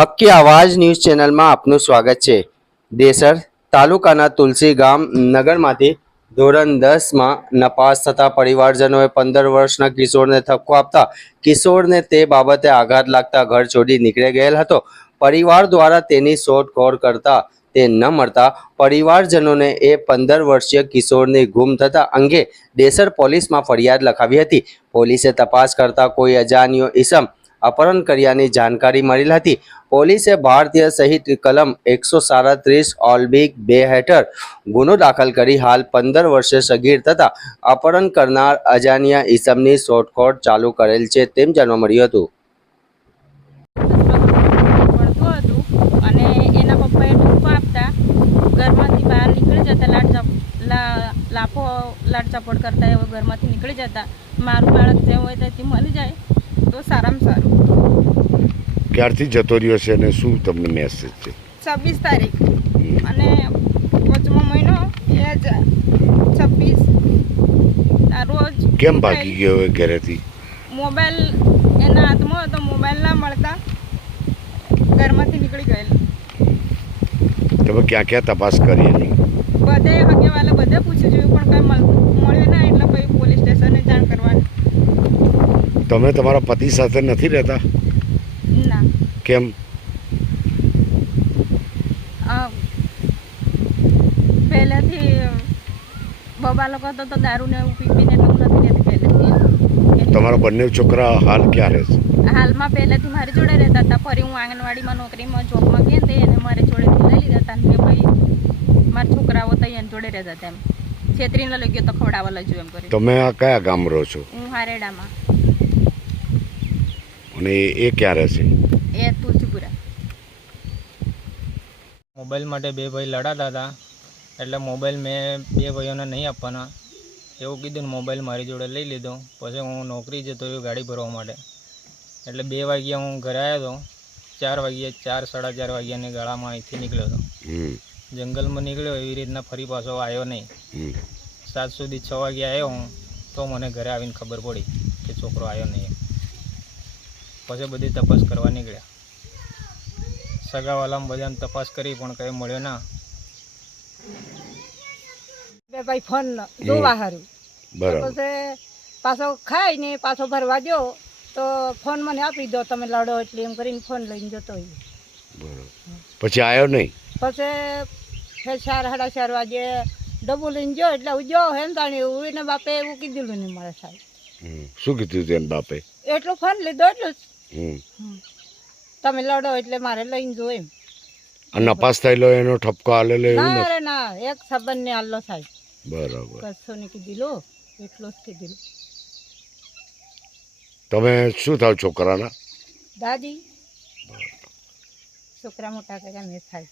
હક્કી આવાજ ન્યૂઝ ચેનલમાં આપનું સ્વાગત છે। દેસર તાલુકાના તુલસી ગામ નગરમાંથી ધોરણ 10માં નપાસ થતા પરિવારજનોએ 15 વર્ષના કિશોરને ઠપકો આપતા કિશોરને તે બાબતે આઘાત લાગતા ઘર છોડી નીકળી ગયેલ હતો। પરિવાર દ્વારા તેની શોધખોળ કરતા તે ન મળતા પરિવારજનોને એ 15 વર્ષીય કિશોરની ગુમ થતા અંગે દેસર પોલીસમાં ફરિયાદ લખાવી હતી। પોલીસે તપાસ કરતા કોઈ અજાણ્યો ઈસમ अपहरण કર્યાની જાણકારી મળેલ હતી। પોલીસે ભારતીય સહિત કલમ 137 ઓલબિક 2 હેઠળ ગુનો દાખલ કરી હાલ 15 વર્ષીય સગીર તથા अपहरण કરનાર અજાણ્યા ઈસમની શોધખોળ ચાલુ કરેલ છે તેમ જાણવા મળ્યું હતું। લાડચાપડ કરતા એવો ઘરમાંથી નીકળી જતા મારું બાળક જે હોય તે મળી જાય તો સારામાં સારું। ક્યારથી જતો રહ્યો છે અને શું તમને મેસેજ છે? 26 તારીખ અને 5મો મહિનો 2026 ના રોજ। કેમ ભાગી ગયો હોય ઘરેથી? મોબાઈલ એના હાથમાં હતો, મોબાઈલ ના મળતા ઘરમાંથી નીકળી ગયેલ। તમે ક્યાં ક્યાં તપાસ કરી એની? બધે હગેવાલા બધે પૂછ્યું જોયું પણ કઈ મળ્યું ના, એટલે પછી પોલીસ સ્ટેશને જાણ કરવાની। તમે તમારા પતિ સાથે નથી રહેતા? ના। કેમ? પહેલેથી બબા લોકો તો દારૂ ને એવું પીને એટલે હું નથી રહેતી પહેલેથી। તમારા બંને છોકરા હાલ ક્યાં રહે છે? હાલમાં પહેલેથી મારી જોડે રહેતા હતા, ફરી હું આંગણવાડીમાં નોકરીમાં જોબમાં ગઈ ને એને મારી જોડેથી લઈ લીધા હતા ને ભાઈ મારા છોકરાઓ તો એની જોડે રહેતા હતા। એમ છેતરીને લઈ ગયો તો ખવડાવવા લઈ જવું એમ કરી। તમે આ કયા ગામ રહો છો? હું હારેડામાં। અને એ ક્યાં રહે છે? એ તુલસીપુરા। મોબાઈલ માટે બે ભાઈ લડાતા હતા એટલે મોબાઈલ મેં બે ભાઈઓને નહીં આપવાના એવું કીધું ને મોબાઈલ મારી જોડે લઈ લીધો। પછી હું નોકરી જતો રહ્યો ગાડી ભરવા માટે, એટલે 2 વાગ્યા હું ઘરે આવ્યો હતો। 4 વાગ્યા 4-4:30 વાગ્યાની ગાળામાં અહીંથી નીકળ્યો હતો, જંગલમાં નીકળ્યો એવી રીતના ફરી પાછો આવ્યો નહીં। 7 સુધી 6 વાગ્યા આવ્યો હું તો મને ઘરે આવીને ખબર પડી કે છોકરો આવ્યો નહીં। પછી બધી તપાસ કરવા નીકળ્યા, સગાવાલામાં બધાને તપાસ કરી પણ કંઈ મળ્યો ના। બે ભાઈ ફોન જોવા હારું બરાબર। પછી પાછો ખાઈને પાછો ભરવા દો તો ફોન મને આપી દો, તમે લડો એટલે એમ કરીને ફોન લઈને જતો હોય। બરાબર, પછી આવ્યો નહીં? પછી 4-4:30 વાગે ડબ્બો લઈને ગયો એટલે હું જો હેમ તાણી એવું એને બાપે એવું કીધેલું નહીં મારા સાહેબ। શું કીધું તેને બાપે? એટલું ફોન લીધો એટલું જ તમે લડો એટલે મારે લઈને જો એમ। નપાસ થયેલો એનો ઠપકો આલેલો એવું ના નથી? રે ના, એક સંબંધને આલ્લો સાહેબ। બરાબર, કશો ને કીધેલું એટલું જ કીધેલું। તમે શું થાવ છોકરાના? દાદી છોકરા મોટા કર્યા મેં સાહેબ।